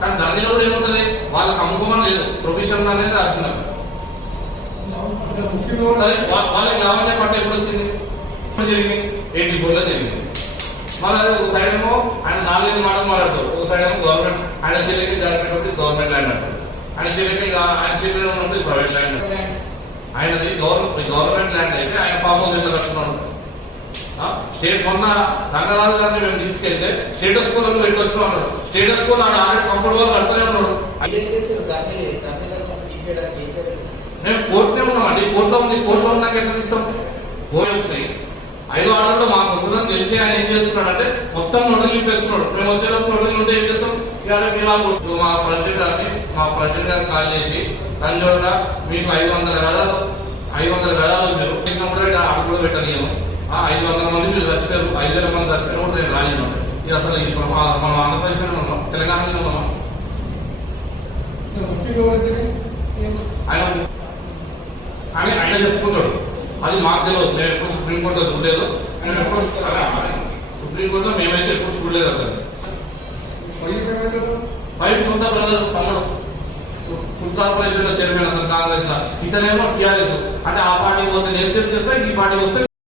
కానీ ధరణిలో కూడా ఏముంటది, వాళ్ళకి అమ్ముకోమని లేదు, ప్రొఫెషన్ అనేది రాస్తున్నారు. సరే వాళ్ళకి లాభంగా పంట ఎప్పుడు వచ్చింది, జరిగింది 84 లో జరిగింది. మళ్ళీ అదే ఒక సైడ్ ఏమో ఆయన 4-5 మాటలు మాట్లాడతారు, ఒక సైడ్ ఏమో గవర్నమెంట్ ఆయన చెల్లెకి జరిగినప్పుడు గవర్నమెంట్ ల్యాండ్ అంటారు, ఆయన చెల్లెకి ఉన్నప్పుడు ప్రైవేట్ ల్యాండ్. ఆయనది గవర్నమెంట్ ల్యాండ్ అయితే ఆయన ఫామ్ హౌస్ ఎట్లా కట్టుకున్నాడు. స్టేట్ మొన్న రంగరాజు గారిని మేము తీసుకెళ్తే స్టేటస్ కోలో పెట్టి వచ్చినాడు. స్టేటస్ కోల్ ఆల్రెడీ కంప్యూటర్ వాళ్ళు కడుతూనే ఉన్నాడు. మేము కోర్టునే ఉన్నామండి, కోర్టులో ఉంది, కోర్టులో ఉన్నాక ఎంత ఇస్తాం. కోర్టు వచ్చినాయి 5 ఆర్డర్లో మాకు వస్తుందని తెలిసి ఆయన ఏం చేస్తున్నాడు అంటే మొత్తం నోటీలు నింపేస్తున్నాడు. మేము వచ్చేటప్పుడు నోటీలు ఉంటే ఏం చేస్తాం, మా ప్రెసిడెంట్ గారిని కాల్ చేసి తంజోడుగా మీకు 500 గదాలు మీరు తీసినప్పుడు ఆడ కూడా పెట్టాను. 500 మంది మీరు చచ్చిపోయారు, 5,000 మంది చచ్చిపోయిన కూడా నేను రాలేను. ఇక అసలు మనం ఆంధ్రప్రదేశ్లోనే ఉన్నాం, తెలంగాణలోనే ఉన్నాం. ఆయన చెప్పుకుంటాడు, అది మాకు తెలియదు, మేము ఎప్పుడు సుప్రీంకోర్టులో చూడలేదు. ఆయన ఎప్పుడు సుప్రీంకోర్టులో మేమైతే ఎప్పుడు చూడలేదు. అతను బయట సొంత బ్రదర్ తమ్ముడు ఫుడ్ కార్పొరేషన్ లో చైర్మన్ అతను కాంగ్రెస్ లో, ఇతనేమో టీఆర్ఎస్. అంటే ఆ పార్టీకి వస్తే నేను చేస్తే ఈ పార్టీకి వస్తే